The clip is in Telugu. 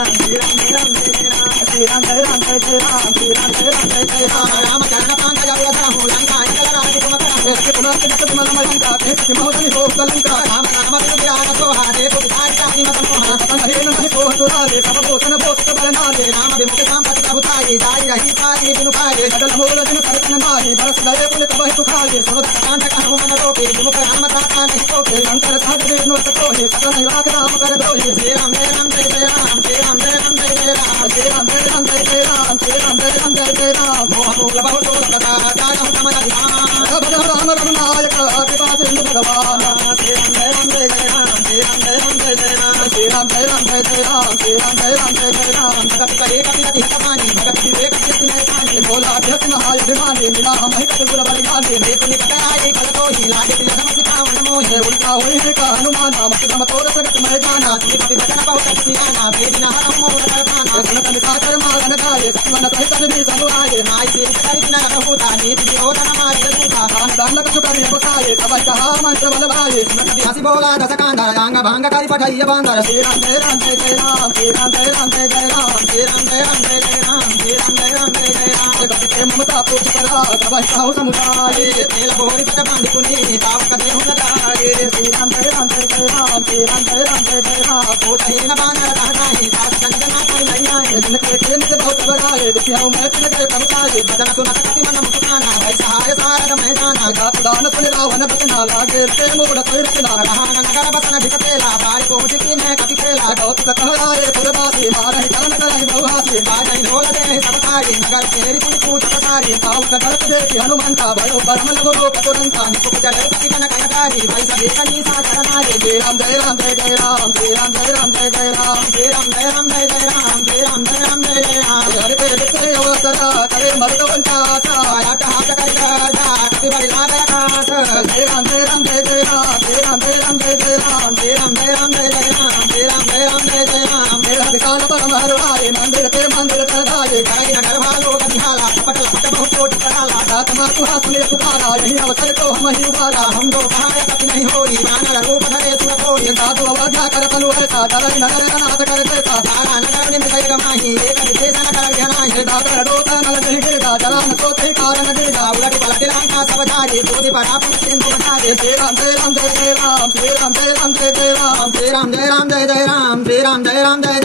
శ్రీరామ్ జయ రామ్ జయ జయ రామ్ శ్రీరామ్ జయ రామ్ జయ జయ రామ్ రామ చరణ పాంకజ వ్రతము లంకా ఇంకల రాజకుమక పునర్తిమలంకా సింహోని కోకలంకా రామ రామ విరాగతో హారే పురిసారి మతం హరేన సభోసన పోస్త బలనాదే రామ విముఖ సంపత్ ప్రభుతాయి దాయి రహితాయి వినుకాయే సకల మూలదిన సరతనమాయి దరస దయ పులిత బహితు ఖాయే సమత కాంటక హనుమన రోపే విముఖ రామ తాతాని కోపే శంకర సాధే నోతకోహే సకల నిరాక రామ కరదోహే శ్రీరామ్ జయ రామ్ జయ జయ రామ్ శ్రీరామ్ జయ రామ్ జయ జయ రామ్ శ్రీరామ్ జయ రామ్ జయ జయ రామ్ శ్రీరామ్ జయ రామ్ జయ జయ రామ్ మోహమూల బహుశూల కథా జాగం తమన రామ రమణాయక కృపాసింధు భగవాన్ శ్రీరామ్ జయ రామ్ జయ జయ రామ్ శ్రీరామ్ జయ రామ్ జయ జయ రామ్ శ్రీరామ్ జయ రామ్ జయ జయ రామ్ శ్రీరామ్ జయ రామ్ జయ జయ రామ్ భగత్ కరే కపిలతి హితమాని భగత్ వివేక చిత్తినయసాని బోలా అభ్యసింహాయ భిమాని మిలా మహిక త్రిపుర బలిగాని నేతుని కటాయి కలతోహి లాగితి జగమసి కావనమోహే ఉల్టా హోయి కా హనుమాన మత తోర సగత్ మయ జానా శ్రీ కపి భజన బహుత సియానా వేదిన హరమో రకానా సునతని సాకరమా అనకాయ సత్వన సహితని సనురాయ నాయి శ్రీ కరితిన రహుత నీతి యోధన మారిదూత దాన కసుకరి బసాయ సవై కహా మంత్ర బలవాయ సునతని హసి బోలా దసకాండ యాంగ భాంగ కరి పఠయ్య బాందర శ్రీరామ్ జయ రామ్ జయ జయ రామ్ శ్రీరామ్ జయ రామ్ జయ జయ రామ్ శ్రీరామ్ జయ రామ్ జయ జయ రామ్ శ్రీరామ్ జయ రామ్ జయ జయ రామ్ కపితే మమతా పూజపరా సవై కహు సముదాయ తేల బోరి పట బాంధికుని తావక దేహునదాయ శ్రీరామ్ జయ రామ్ జయ జయ రామ్ శ్రీరామ్ జయ రామ్ జయ జయ రామ్ కోటహీన బాందర దహనాయి దాస సంగనా కైనయ్యాయ జనకే కేంద్ర బహుత బడాయ విఖ్యావు మేతనకే ప్రమతాయ భజన సునత కపి మన ముఖానా వై సహాయ సారద మైదాన గాతుదాన సుని రావణ బసన లాగే ప్రేమోడ సైరసిన రహాన నగర బసన భికతేలా బారి కోటికి నే కపికేలా కౌతుక కహరాయ పురవాసి మారహి కరణ కరహి బహుహాసి బాజై ఢోలదే సబతాయి నగర కేరి పుని పూజపసారి తావుక కరత దేవి హనుమంత భయో బరమలగో పతురంత నిపుక జడకి కన కయకారి వై సదేకని సాచరణాయ శ్రీరామ్ జయ రామ్ జయ జయ రామ్ శ్రీరామ్ జయ రామ్ జయ జయ రామ్ శ్రీరామ్ జయ రామ్ జయ జయ రామ్ శ్రీరామ్ జయ రామ్ జయ జయ రామ్ హరి పేరు శ్రీ అవసర కరే మరుదవంచాస యాట హాస కరిగా కపిబడి లాగయాస శ్రీరామ్ జయ రామ్ జయ జయ రామ్ శ్రీరామ్ జయ రామ్ జయ జయ రామ్ శ్రీరామ్ జయ రామ్ జయ జయ రామ్ శ్రీరామ్ జయ రామ్ జయ జయ రామ్ మేర విశాల పరమహరాయ మందిర తే మందిర తదాయ కరగిన గర్భాలో గదిహాల పటల పట బహు కోటి కరాల దాతమా కుహాసుని పుకారా యహి అవసర తో हम ही उबारा हम दो कहाय कति नहीं होई मानर रूप धरे सुर कोई साधु अवधा कर तनु है साधर नगर अनाथ कर दे साधारा नगर निंद कई गमाही एक विशेष नगर ज्ञानाय दातर डोता नल देहे दादरा न सोते कारण दे उलट पलट लंका सब जारी दूधी परापुर सिंधु बसारे श्रीराम जय राम जय जय राम श्रीराम जय राम जय जय राम श्रीराम जय राम जय जय राम श्रीराम जय राम जय